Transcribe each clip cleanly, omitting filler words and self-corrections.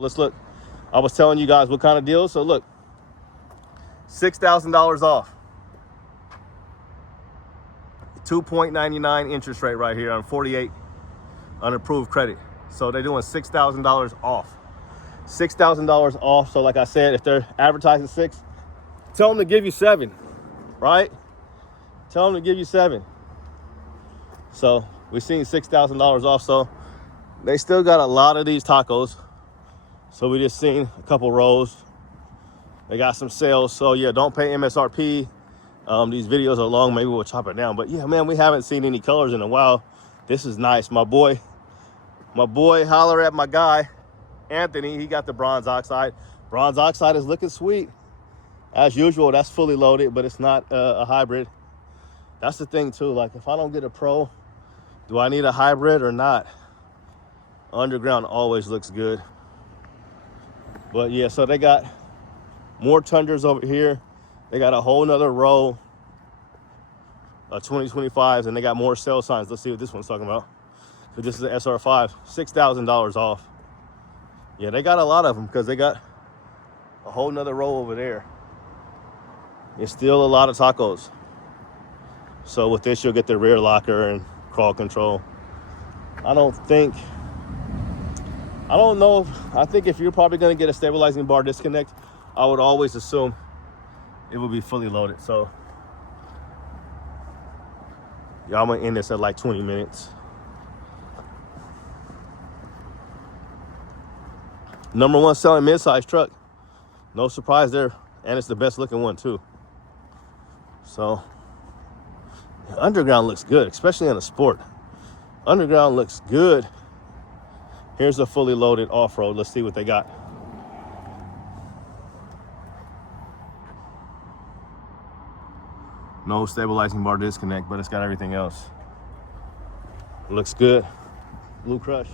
Let's look. I was telling you guys what kind of deals. So look, $6,000 off. 2.99 interest rate right here on 48 unapproved credit. So they're doing $6,000 off. $6,000 off. So like I said, if they're advertising 6, tell them to give you 7, right? Tell them to give you 7. So we've seen $6,000 off. So they still got a lot of these tacos. So we just seen a couple rows. They got some sales. So yeah, don't pay MSRP. These videos are long. Maybe we'll chop it down. But yeah, man, we haven't seen any colors in a while. This is nice. My boy, holler at my guy, Anthony. He got the bronze oxide. Bronze oxide is looking sweet. As usual, that's fully loaded, but it's not a hybrid. That's the thing too. Like if I don't get a Pro, do I need a hybrid or not? Underground always looks good. But yeah, so they got more Tundras over here. They got a whole nother row of 2025s, and they got more sale signs. Let's see what this one's talking about. So this is an SR5, $6,000 off. Yeah, they got a lot of them because they got a whole nother row over there. It's still a lot of tacos. So with this, you'll get the rear locker and crawl control. I don't know. I think if you're probably going to get a stabilizing bar disconnect, I would always assume it would be fully loaded. So yeah, I'm going to end this at like 20 minutes. #1 selling mid-size truck. No surprise there. And it's the best looking one too. So Underground looks good, especially in a sport. Underground looks good. Here's a fully loaded off-road. Let's see what they got. No stabilizing bar disconnect, but it's got everything else. Looks good. Blue Crush.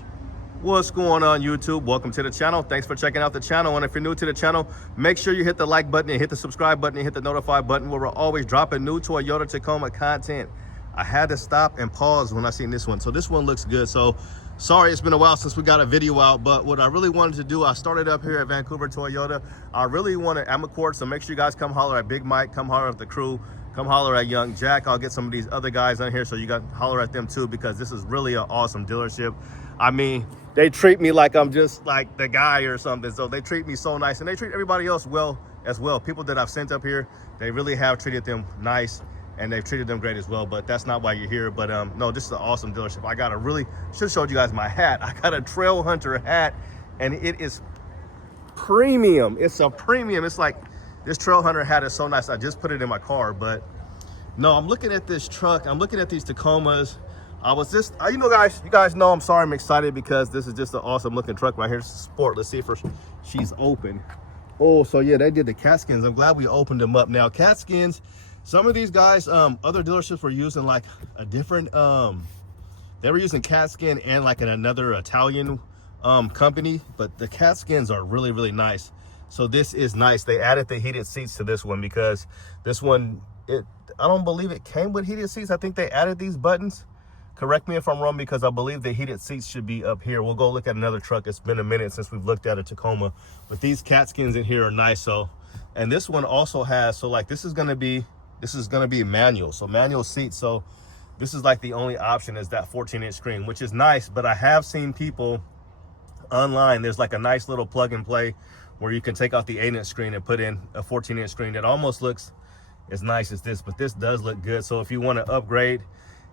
What's going on, YouTube? Welcome to the channel. Thanks for checking out the channel. And if you're new to the channel, make sure you hit the like button and hit the subscribe button and hit the notify button, where we're always dropping new Toyota Tacoma content. I had to stop and pause when I seen this one. So this one looks good. So sorry, it's been a while since we got a video out, but what I really wanted to do, I started up here at Vancouver Toyota. I really want to, I'm a court, so make sure you guys come holler at Big Mike, come holler at the crew, come holler at Young Jack. I'll get some of these other guys on here so you got holler at them too, because this is really an awesome dealership. I mean, they treat me like I'm just like the guy or something. So they treat me so nice, and they treat everybody else well as well. People that I've sent up here, they really have treated them nice, and they've treated them great as well. But that's not why you're here. But no, this is an awesome dealership. I got a really, should have showed you guys my hat. I got a Trail Hunter hat, and it is premium. It's a premium. It's like, this Trail Hunter hat is so nice. I just put it in my car. But no, I'm looking at this truck. I'm looking at these Tacomas. I was just, you know, guys, you guys know I'm sorry, I'm excited because this is just an awesome looking truck right here. It's a Sport. Let's see if she's open. Oh, so yeah, they did the cat skins. I'm glad we opened them up. Now, cat skins, some of these guys, other dealerships were using like a different, they were using cat skin and like another Italian company, but the cat skins are really, really nice. So this is nice. They added the heated seats to this one because this one, I don't believe it came with heated seats. I think they added these buttons. Correct me if I'm wrong, because I believe the heated seats should be up here. We'll go look at another truck. It's been a minute since we've looked at a Tacoma, but these cat skins in here are nice. So, and this one also has, so like this is gonna be manual, so manual seats. So this is like the only option is that 14-inch screen, which is nice. But I have seen people online, there's like a nice little plug and play where you can take out the 8-inch screen and put in a 14-inch screen that almost looks as nice as this, but this does look good. So if you want to upgrade,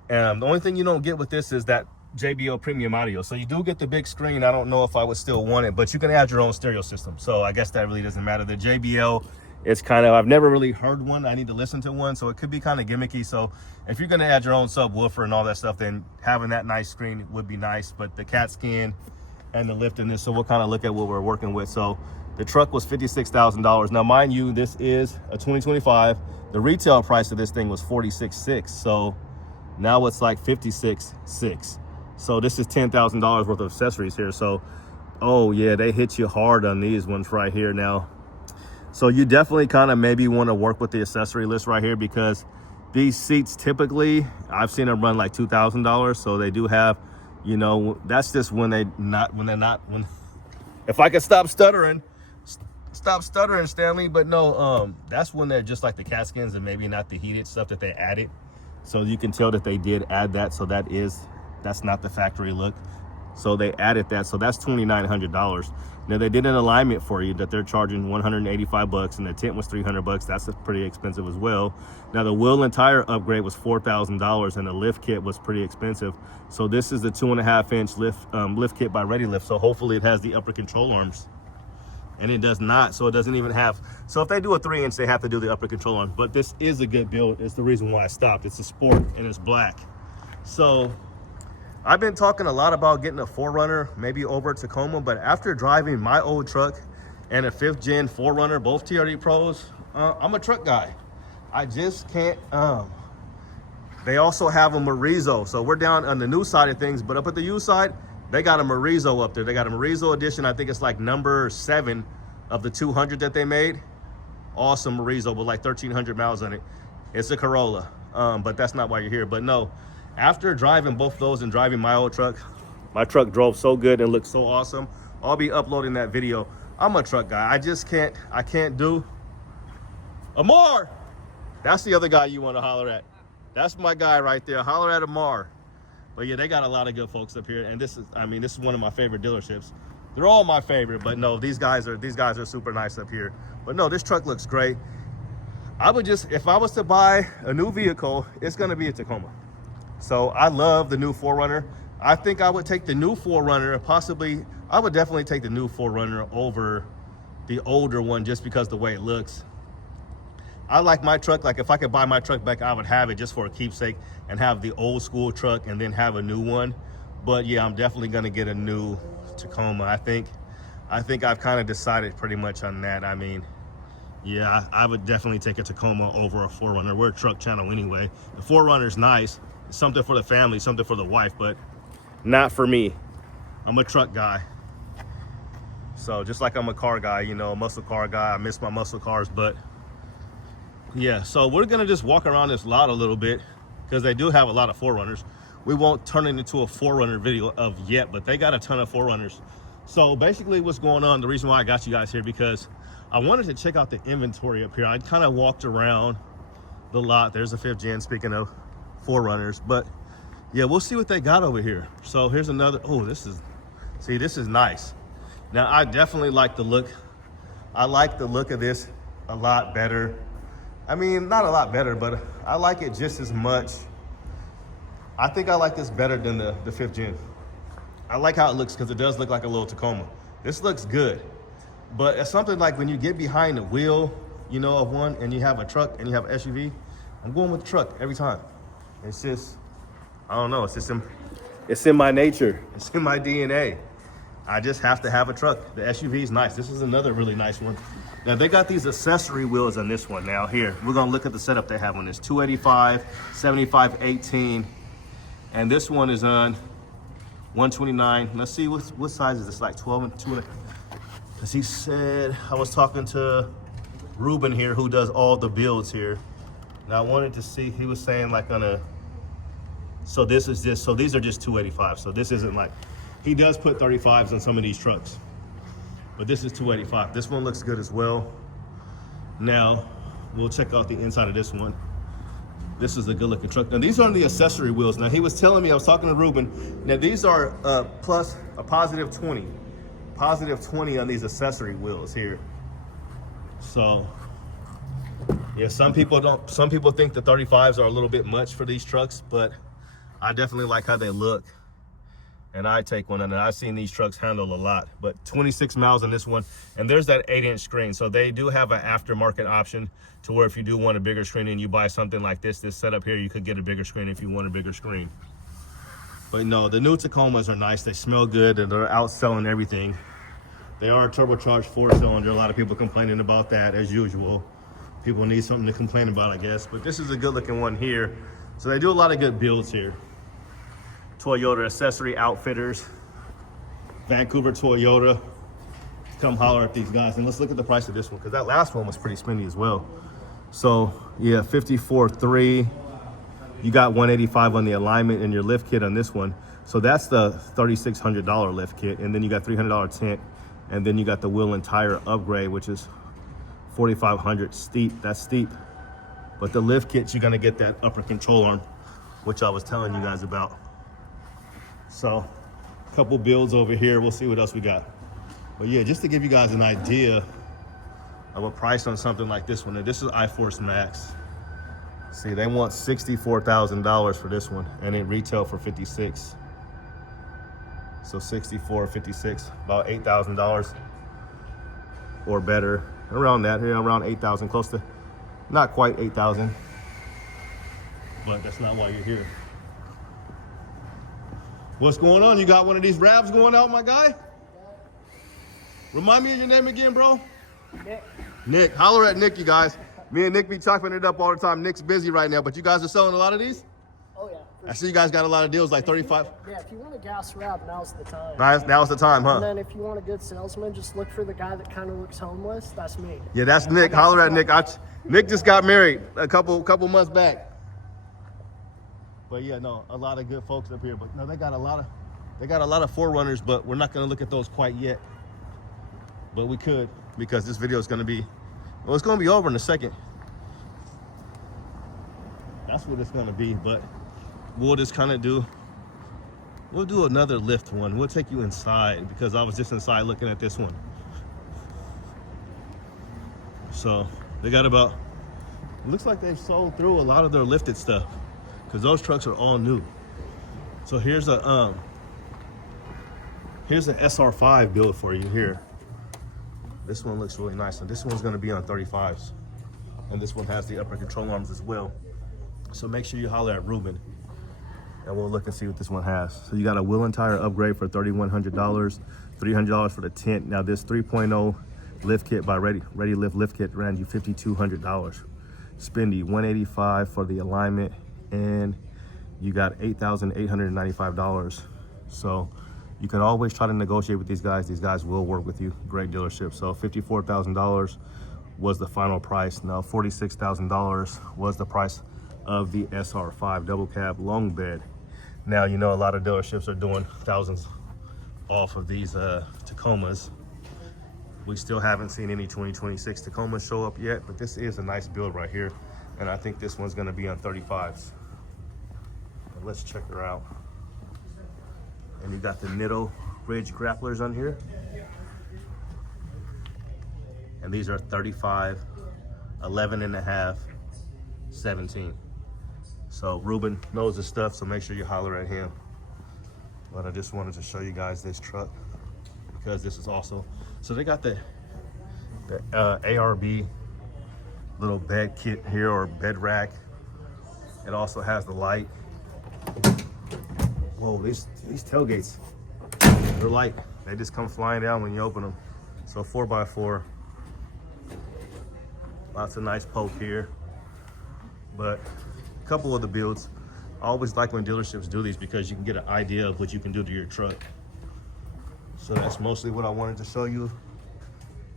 the only thing you don't get with this is that JBL premium audio. So you do get the big screen. I don't know if I would still want it, but you can add your own stereo system. So I guess that really doesn't matter. The JBL is kind of, I've never really heard one. I need to listen to one. So it could be kind of gimmicky. So if you're going to add your own subwoofer and all that stuff, then having that nice screen would be nice. But the cat skin and the lift in this, so we'll kind of look at what we're working with. So the truck was $56,000. Now, mind you, this is a 2025. The retail price of this thing was $46,600. So now it's like $56,600. So this is $10,000 worth of accessories here. So, oh yeah, they hit you hard on these ones right here now. So you definitely kind of maybe want to work with the accessory list right here, because these seats typically, I've seen them run like $2,000. So they do have, you know, that's just when If I could stop stuttering, Stanley. But no, that's when they're just like the cat skins and maybe not the heated stuff that they added. So you can tell that they did add that. So that's not the factory look. So they added that. So that's $2,900. Now they did an alignment for you that they're charging $185, and the tent was $300. That's pretty expensive as well. Now the wheel and tire upgrade was $4,000, and the lift kit was pretty expensive. So this is the 2.5-inch lift kit by Ready Lift. So hopefully it has the upper control arms, and it does not. So it doesn't even have. So if they do a 3-inch, they have to do the upper control arms. But this is a good build. It's the reason why I stopped. It's a sport and it's black. So I've been talking a lot about getting a 4Runner, maybe over a Tacoma, but after driving my old truck and a 5th gen 4Runner, both TRD Pros, I'm a truck guy. I just can't. They also have a Marizo. So we're down on the new side of things, but up at the used side, they got a Marizo up there. They got a Marizo edition. I think it's like number 7 of the 200 that they made. Awesome Marizo with like 1,300 miles on it. It's a Corolla, but that's not why you're here. But no. After driving both those and driving my old truck, my truck drove so good and looked so awesome. I'll be uploading that video. I'm a truck guy. I can't do Amar. That's the other guy you want to holler at. That's my guy right there. Holler at Amar. But yeah, they got a lot of good folks up here. And this is one of my favorite dealerships. They're all my favorite, but no, these guys are super nice up here. But no, this truck looks great. If I was to buy a new vehicle, it's gonna be a Tacoma. So I love the new 4Runner. I think I would take the new 4Runner, I would definitely take the new 4Runner over the older one just because the way it looks. I like my truck, like if I could buy my truck back, I would have it just for a keepsake and have the old school truck and then have a new one. But yeah, I'm definitely gonna get a new Tacoma. I think I've kind of decided pretty much on that. I mean, yeah, I would definitely take a Tacoma over a 4Runner. We're a truck channel anyway. The 4Runner's nice. Something for the family, something for the wife, but not for me. I'm a truck guy. So just like I'm a car guy, you know, a muscle car guy. I miss my muscle cars, but yeah. So we're gonna just walk around this lot a little bit because they do have a lot of 4Runners. We won't turn it into a 4Runner video of yet, but they got a ton of 4Runners. So basically what's going on, the reason why I got you guys here, because I wanted to check out the inventory up here. I kind of walked around the lot. There's a 5th gen, speaking of 4Runners, but yeah, we'll see what they got over here. So here's another. Oh, this is nice. Now I definitely like the look. I like the look of this a lot better. I mean, not a lot better, but I like it just as much. I think I like this better than the 5th gen. I like how it looks because it does look like a little Tacoma. This looks good, but it's something like when you get behind the wheel, you know, of one, and you have a truck and you have an SUV. I'm going with the truck every time. It's just, I don't know, it's in my nature. It's in my DNA. I just have to have a truck. The SUV is nice. This is another really nice one. Now they got these accessory wheels on this one. Now here, we're gonna look at the setup they have on this. 285, 75, 18. And this one is on 129. Let's see, what size is this, like 12 and 2? Because he said, I was talking to Ruben here, who does all the builds here. Now I wanted to see, he was saying like on a, so these are just 285. So this isn't like, he does put 35s on some of these trucks, but this is 285. This one looks good as well. Now we'll check out the inside of this one. This is a good looking truck. Now these are the accessory wheels. Now he was telling me, I was talking to Ruben, now these are plus a positive 20 on these accessory wheels here. So yeah, some people think the 35s are a little bit much for these trucks, but I definitely like how they look. And I take one, and I've seen these trucks handle a lot. But 26 miles on this one, and there's that 8-inch screen. So they do have an aftermarket option to where if you do want a bigger screen and you buy something like this setup here, you could get a bigger screen if you want a bigger screen. But no, the new Tacomas are nice. They smell good, and they're outselling everything. They are a turbocharged 4-cylinder. A lot of people complaining about that, as usual. People need something to complain about, I guess. But this is a good looking one here. So they do a lot of good builds here. Toyota Accessory Outfitters, Vancouver Toyota. Come holler at these guys. And let's look at the price of this one, because that last one was pretty spendy as well. So yeah, 54.3. You got 185 on the alignment and your lift kit on this one. So that's the $3,600 lift kit. And then you got $300 tent And then you got the wheel and tire upgrade, which is 4,500. Steep, that's steep. But the lift kit, you're gonna get that upper control arm, which I was telling you guys about. So, a couple builds over here. We'll see what else we got. But yeah, just to give you guys an idea of a price on something like this one. This is iForce Max. See, they want $64,000 for this one, and it retail for 56. So 64, 56, about $8,000 or better, around that, here, around 8,000, close to, not quite 8,000, but that's not why you're here. What's going on? You got one of these Ravs going out, my guy? Remind me of your name again, bro. Nick. Nick, holler at Nick, you guys. Me and Nick be chopping it up all the time. Nick's busy right now, but you guys are selling a lot of these? Oh, yeah. I see you guys got a lot of deals, like 35. Yeah, if you want a gas wrap, now's the time. Now's the time, huh? And then if you want a good salesman, just look for the guy that kind of looks homeless. That's me. Yeah, that's Nick. Holler at Nick. Nick just got married a couple months back. But yeah, no, a lot of good folks up here. But no, they got a lot of Forerunners, but we're not gonna look at those quite yet. But we could, because this video is gonna be, well, it's gonna be over in a second. That's what it's gonna be, but we'll just kind of we'll do another lift one. We'll take you inside, because I was just inside looking at this one. So they got about, it looks like they've sold through a lot of their lifted stuff, because those trucks are all new. So here's a SR5 build for you here. This one looks really nice, and this one's going to be on 35s, and this one has the upper control arms as well. So make sure you holler at Ruben, and we'll look and see what this one has. So you got a wheel and tire upgrade for $3,100, $300 for the tent. Now this 3.0 lift kit by Ready Lift Kit ran you $5,200. Spendy $185 for the alignment, and you got $8,895. So you can always try to negotiate with these guys. These guys will work with you. Great dealership. So $54,000 was the final price. Now $46,000 was the price of the SR5 double cab long bed. Now, you know, a lot of dealerships are doing thousands off of these Tacomas. We still haven't seen any 2026 Tacomas show up yet, but this is a nice build right here, and I think this one's going to be on 35s. But let's check her out. And you got the Nitto Ridge grapplers on here, and these are 35, 11 and a half, 17. So Ruben knows his stuff, so make sure you holler at him. But I just wanted to show you guys this truck, because this is also, so they got the ARB little bed kit here, or bed rack. It also has the light. Whoa, these tailgates, they're light. They just come flying down when you open them. So 4x4, lots of nice poke here. But a couple of the builds, I always like when dealerships do these, because you can get an idea of what you can do to your truck. So that's mostly what I wanted to show you.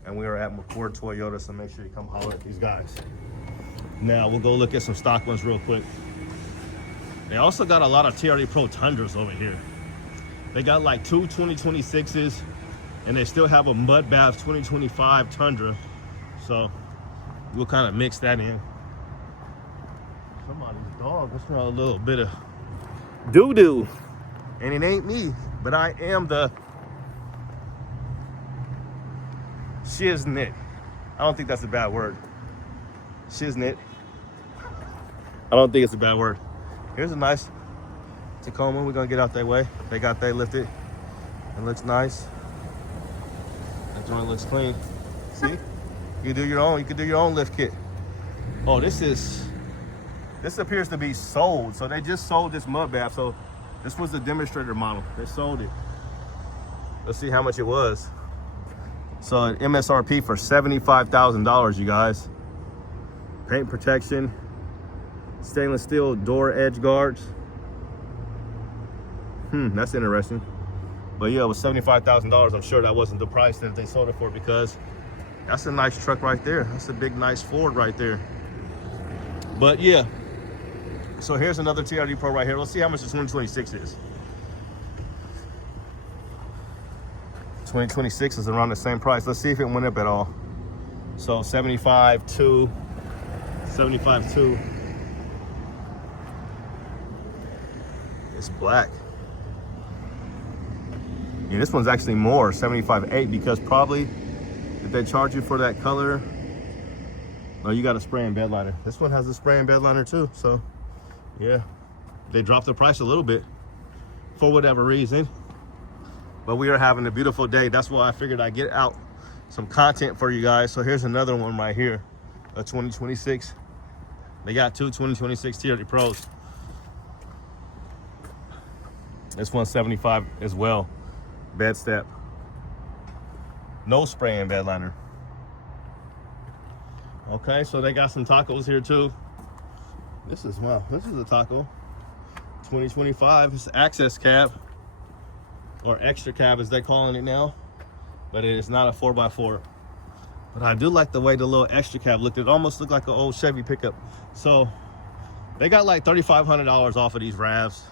And we are at McCord Toyota, so make sure you come holler at these guys. Now we'll go look at some stock ones real quick. They also got a lot of TRD Pro Tundras over here. They got like two 2026s, and they still have a Mud Bath 2025 Tundra. So we'll kind of mix that in. Somebody's dog, I smell a little bit of doo-doo. And it ain't me, but I am the shiznit. I don't think that's a bad word. Shiznit. I don't think it's a bad word. Here's a nice Tacoma. We're gonna get out that way. They got that lifted. It looks nice. That joint looks clean. See? You can do your own. You can do your own lift kit. Oh, this appears to be sold. So they just sold this mud bath. So this was the demonstrator model. They sold it. Let's see how much it was. So an MSRP for $75,000, you guys. Paint protection, stainless steel door edge guards. That's interesting. But yeah, it was $75,000. I'm sure that wasn't the price that they sold it for, because that's a nice truck right there. That's a big, nice Ford right there. But yeah, so here's another TRD Pro right here. Let's see how much the 2026 is. 2026 is around the same price. Let's see if it went up at all. So 75.2, 75.2. It's black. Yeah, this one's actually more, 75.8, because probably did they charge you for that color? No, you got a spray and bed liner. This one has a spray and bed liner too. So yeah, they dropped the price a little bit for whatever reason. But we are having a beautiful day. That's why I figured I'd get out some content for you guys. So here's another one right here, a 2026. They got two 2026 TRD Pros. This one's 75 as well. Bed step. No spray and bed liner. Okay, so they got some tacos here too. This is, wow, this is a taco. 2025, it's access cab, or extra cab as they're calling it now, but it is not a 4x4. But I do like the way the little extra cab looked. It almost looked like an old Chevy pickup. So they got like $3,500 off of these RAVs.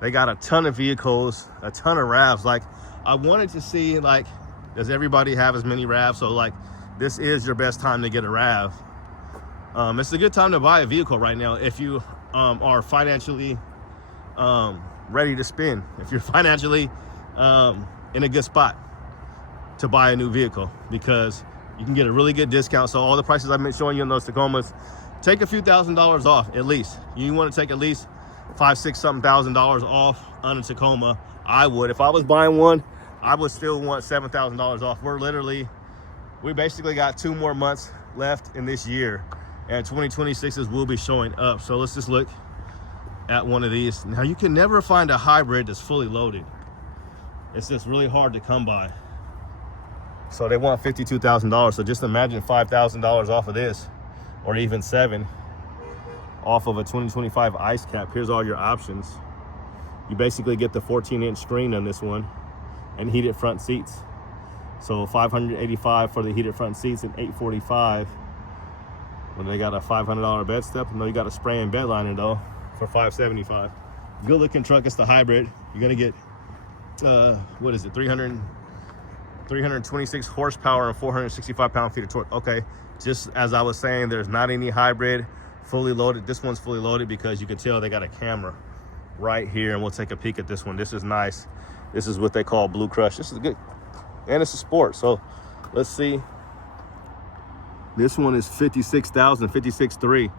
They got a ton of vehicles, a ton of RAVs. Like, I wanted to see, like, does everybody have as many RAVs? So like, this is your best time to get a RAV. It's a good time to buy a vehicle right now if you are financially ready to spend. If you're financially in a good spot to buy a new vehicle, because you can get a really good discount. So all the prices I've been showing you in those Tacomas, take a few $1,000s off at least. You want to take at least $5,000, $6,000 off on a Tacoma. I would. If I was buying one, I would still want $7,000 off. We basically got 2 more months left in this year, and 2026s will be showing up. So let's just look at one of these. Now, you can never find a hybrid that's fully loaded. It's just really hard to come by. So they want $52,000. So just imagine $5,000 off of this, or even $7,000 off of a 2025 ice cap. Here's all your options. You basically get the 14-inch screen on this one and heated front seats. So $585 for the heated front seats and $845 when they got a $500 bed step. No, you got a spray and bed liner though for $575. Good looking truck. It's the hybrid. You're gonna get what is it, 326 horsepower and 465 pound-feet of torque. Okay, just as I was saying, there's not any hybrid fully loaded. This one's fully loaded because you can tell they got a camera right here, and we'll take a peek at this one. This is nice. This is what they call Blue Crush. This is good, and it's a sport. So let's see. This one is 56,000, 56.3,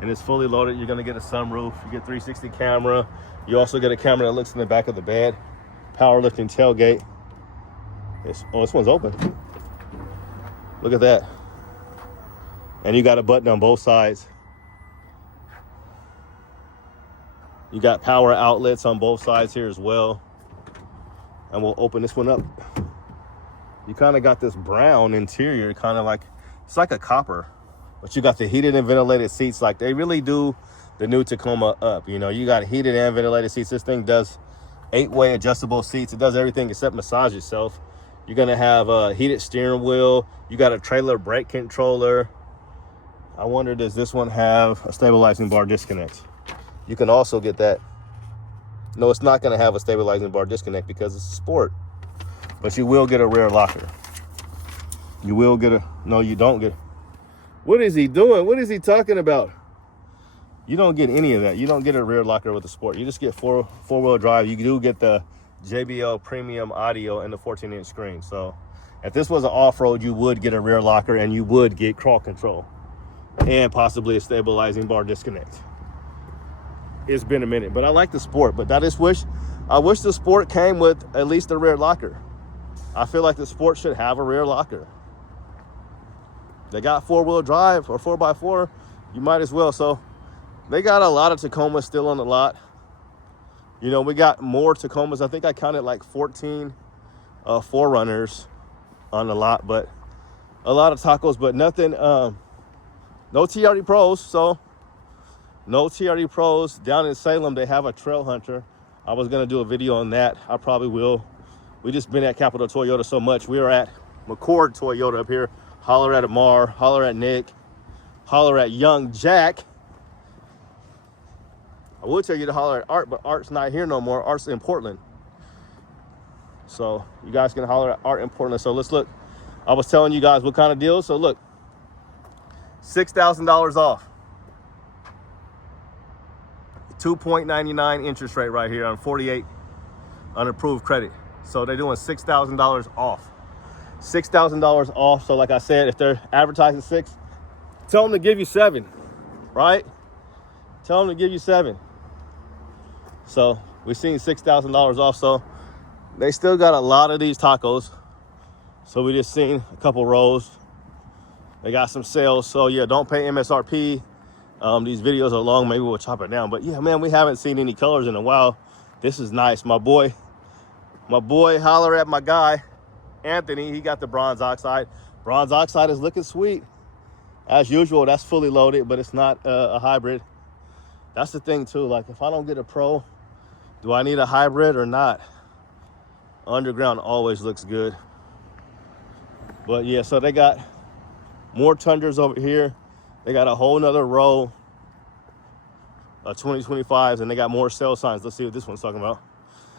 and it's fully loaded. You're gonna get a sunroof. You get 360 camera. You also get a camera that looks in the back of the bed. Power lifting tailgate. This one's open. Look at that. And you got a button on both sides. You got power outlets on both sides here as well. And we'll open this one up. You kind of got this brown interior, kind of like, it's like a copper, but you got the heated and ventilated seats. Like, they really do the new Tacoma up. You know, you got heated and ventilated seats. This thing does 8-way adjustable seats. It does everything except massage itself. You're gonna have a heated steering wheel. You got a trailer brake controller. I wonder, does this one have a stabilizing bar disconnect? You can also get that. No, it's not gonna have a stabilizing bar disconnect because it's a sport, but you will get a rear locker. You will get a, no, you don't get. What is he doing? What is he talking about? You don't get any of that. You don't get a rear locker with the sport. You just get four-wheel drive. You do get the JBL premium audio and the 14-inch screen. So if this was an off-road, you would get a rear locker and you would get crawl control and possibly a stabilizing bar disconnect. It's been a minute, but I like the sport. But I wish the sport came with at least a rear locker. I feel like the sport should have a rear locker. They got 4-wheel drive or 4x4, you might as well. So they got a lot of Tacomas still on the lot. You know, we got more Tacomas. I think I counted like 14 4Runners on the lot, but a lot of tacos, but nothing, no TRD Pros. So no TRD Pros. Down in Salem, they have a Trail Hunter. I was gonna do a video on that. I probably will. We just been at Capital Toyota so much. We are at McCord Toyota up here. Holler at Amar, holler at Nick, holler at Young Jack. I would tell you to holler at Art, but Art's not here no more. Art's in Portland. So you guys can holler at Art Importland. So let's look. I was telling you guys what kind of deals. So look, $6,000 off. 2.99 interest rate right here on 48 unapproved credit. So they're doing $6,000 off. $6,000 off. So like I said, if they're advertising 6, tell them to give you 7, right? Tell them to give you 7. So we've seen $6,000 off. So they still got a lot of these tacos. So we just seen a couple rows. They got some sales. So yeah, don't pay MSRP. These videos are long. Maybe we'll chop it down. But yeah, man, we haven't seen any colors in a while. This is nice. My boy, holler at my guy, Anthony. He got the bronze oxide. Bronze oxide is looking sweet. As usual, that's fully loaded, but it's not a hybrid. That's the thing too. Like if I don't get a Pro, do I need a hybrid or not? Underground always looks good. But yeah, so they got more Tundras over here. They got a whole nother row of 2025s, and they got more sale signs. Let's see what this one's talking about.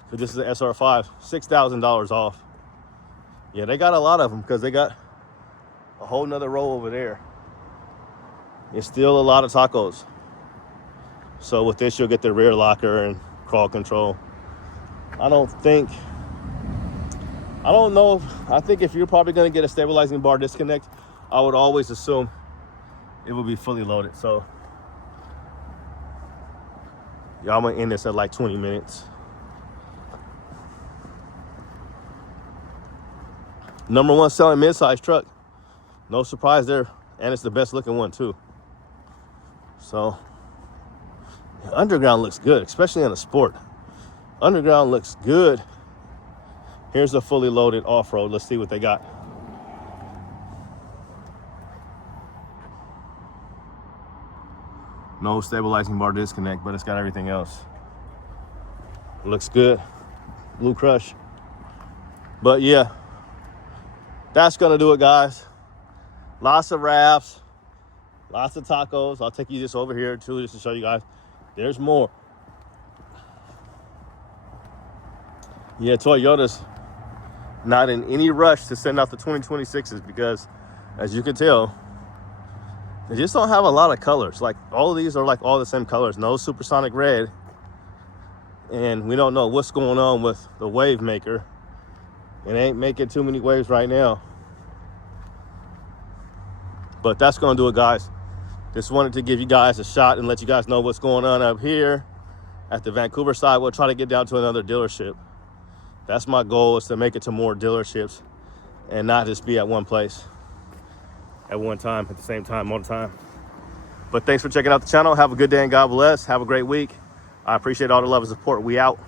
Because this is the SR5, $6,000 off. Yeah, they got a lot of them because they got a whole nother row over there. It's still a lot of tacos. So with this, you'll get the rear locker and crawl control. I don't know. I think if you're probably going to get a stabilizing bar disconnect, I would always assume it will be fully loaded. So yeah, I'm going to end this at like 20 minutes. Number 1 selling midsize truck. No surprise there. And it's the best looking one too. So yeah, Underground looks good, especially in a sport. Underground looks good. Here's a fully loaded off-road. Let's see what they got. No stabilizing bar disconnect, but it's got everything else. Looks good. Blue Crush. But yeah, that's gonna do it, guys. Lots of wraps, lots of tacos. I'll take you just over here too, just to show you guys. There's more. Yeah, Toyota's not in any rush to send out the 2026s because, as you can tell, they just don't have a lot of colors. Like all of these are like all the same colors. No supersonic red. And we don't know what's going on with the wave maker. It ain't making too many waves right now. But that's going to do it, guys. Just wanted to give you guys a shot and let you guys know what's going on up here at the Vancouver side. We'll try to get down to another dealership. That's my goal, is to make it to more dealerships and not just be at one place at one time, at the same time, all the time. But thanks for checking out the channel. Have a good day and God bless. Have a great week. I appreciate all the love and support. We out.